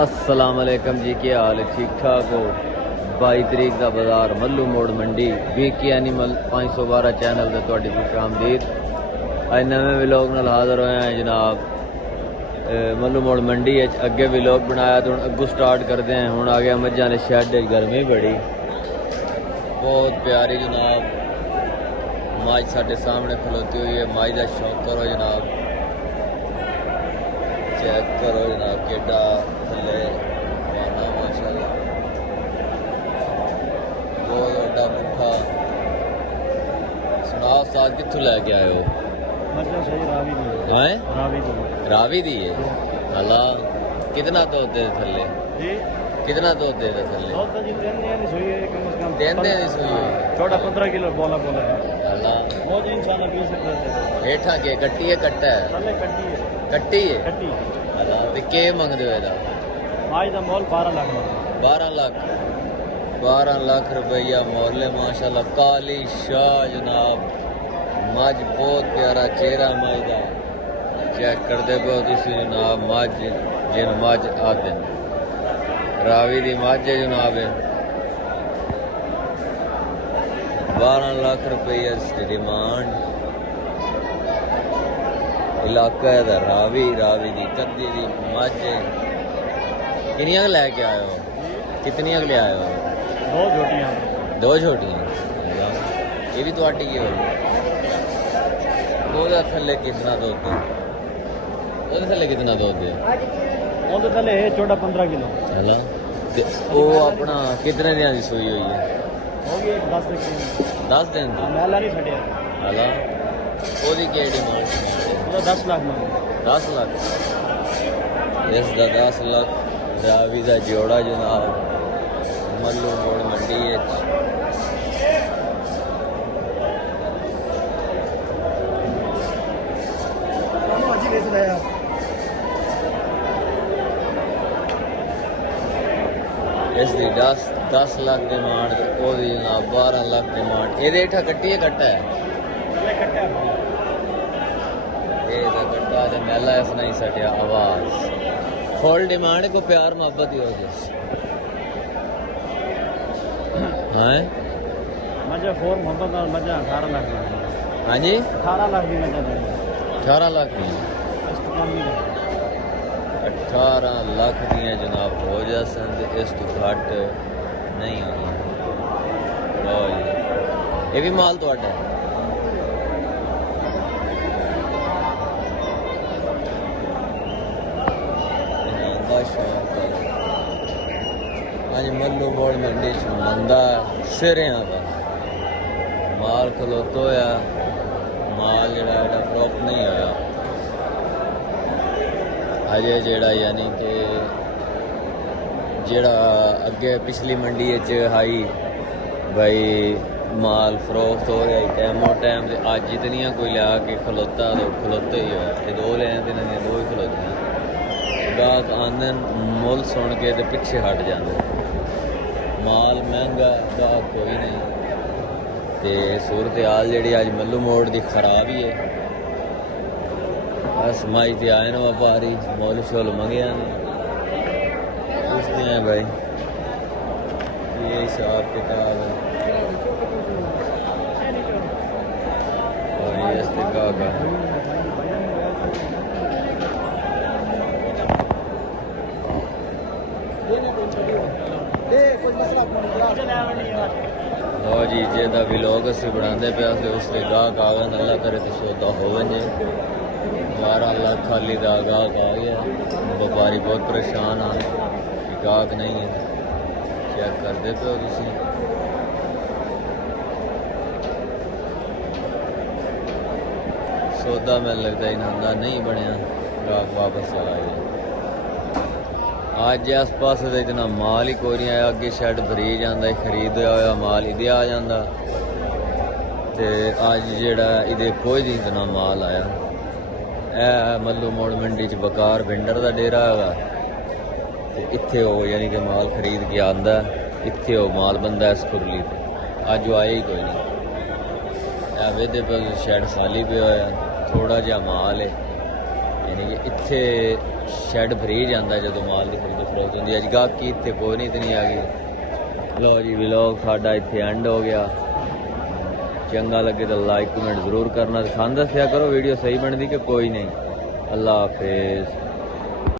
अस्सलाम वालेकुम जी, क्या हाल है? ठीक ठाक हो? 22 तरीक का बाजार मल्लू मोड़ मंडी वीकी एनिमल 512 चैनल से तुहाडी खुश आमदीद। अज नवे व्लॉग नाल हाज़र होए हैं जनाब। मल्लू मोड़ मंडी अगे व्लॉग बनाया तो अगू स्टार्ट करते हैं। हुण आ गया मझां दे शैड, गर्मी बड़ी बहुत प्यारी जनाब। मझ साडे सामने खलोती हुई है। मझ का शौक करो जनाब, चेक करो जनाब केडा थले पाना माशाल्लाह, बहुत बड़ा पुट्ठा। सुनाओ साथ कित्थों लैके आए हो? रावी दी है। अला कितना दूध दे थले? कितना दूध दे थले? दिन दी सुई हुई 14-15 किलो बोला है। अला बहुत इंशाल्लाह पी सकते हैं। हेठा के कट्टी है कट्टा है? कट्टी है। अला ते के मंगदे हो एदा? आज दा मोल 12 लाख 12 लाख रुपया मोल है माशाल्लाह। काली शाह जनाब, मझ बहुत प्यारा चेहरा मझ का, चेक करते पे जनाब। मझ जिन मझ आते रावी दी मझ है जनाब। 12 लाख रुपया इसकी डिमांड। इलाका है रावी दी कद्दी दी मझ। किनिया लैके आए हो? कितनियां ले आए हो? 2 छोटियां। ये भी तुहाडी की होगी? ਉਹਦੇ ਥੱਲੇ ਕਿੰਨਾ ਦੁੱਧ ਹੈ? ਉਹਦੇ ਥੱਲੇ ਕਿੰਨਾ ਦੁੱਧ ਹੈ? ਉਹਦੇ ਥੱਲੇ 14-15 ਕਿਲੋ। ਹਲਾ ਤੇ ਉਹ ਆਪਣਾ ਕਿੰਨੇ ਦਿਨਾਂ ਦੀ ਸੂਈ ਹੋਈ ਹੈ? ਹੋ ਗਈ 10 ਦਿਨ। 10 ਦਿਨ ਦੀ? ਮੈਲਾ ਨਹੀਂ ਛੱਡਿਆ। ਹਲਾ ਉਹਦੀ ਕੀ ਡਿਮਾਂਡ? ਉਹਦਾ 10 ਲੱਖ ਮੰਗ। 10 ਲੱਖ ਇਸ ਦਾ 10 ਲੱਖ ਰਾਵੀ ਦਾ ਜੋੜਾ ਜਨਾਬ। ਮੱਲੂ ਮੋੜ ਮੰਡੀ ਵਿੱਚ इस दी 10 लाख डिमांड, ओदी जनाब 12 लाख डिमांड। ये हेठा कट्टी है कट्टा है? ये कट्टा ते मैला इस नहीं सटिया आवाज। फुल डिमांड को प्यार मोहब्बत ही हो जाए। हाँ मजा फोर मोहब्बत और मजा 18 लाख। हाँ जी 18 लाख की मजा। 18 लाख की 18 लाख दियाँ जनाब हो जासन। इस तो घट नहीं आनी। ये भी माल तो है? अज मल्लू मोड़ मंडी च मंदा सिरियां का माल खलोतो होया। माल जड़ा ड्रॉप नहीं होया अजे जेड़ा, यानी कि जेड़ा अगे पिछली मंडी हाई भाई माल फरोख्त हो रहा टाइमो टाइम से। अज इतनियां कोई लिया के खलोता तो खलोते ही होया। 2 लिया तो इन्होंने 2 ही खलोतियां। गाहक आंदे मुल सुन के तो पिछे हट जाते। माल महंगा, गाहक कोई नहीं। तो सूरत हाल जी अज मल्लू मोड़ की खराब ही है। बस माई ते आए न व्यापारी, मुल शुल मंगया ने। पूछते हैं भाई ये हिसाब किताब है। और ये गाहक लो जी, जेदा व्लॉग असीं बनाते पे उसके गाहक आ गए। अल्लाह करे तो सौदा हो वजे। 12 लाख खाली का गाहक आ गया। व्यापारी बहुत परेशान आ, गाहक नहीं है। चेक करते पे हो तुसीं। सौदा मैनूं लगता इन्हां नहीं बनया, गाहक वापस चला गया। अज आस पास तो इतना माल ही कोई नहीं आया। अगे शैड भरी जाता, खरीदा हुआ माल इधे आ जाता। तो अज जेड़ा इधे कोई नहीं इतना माल आया। ए मल्लू मोड़ मंडी च बकार भिंडर का डेरा है। इत्थे हो यानी कि माल खरीद के आंदा, इत्थे हो माल बंदा इस कुरली। अज वो आया ही कोई नहीं। वेदे पर शैड खाली पे होया, थोड़ा जहा माल है। यानी कि इत्थे शैड भरी जाता जो माल की खरीद फरोख्त होंगी। अज गाहकी इत्थे कोई नहीं इतनी आ गई। लो जी व्लॉग साडा इत्थे एंड हो गया। चंगा लगे तो लाइक कमेंट जरूर करना। सान दस्या करो वीडियो सही बनती कि कोई नहीं। अल्लाह हाफिज।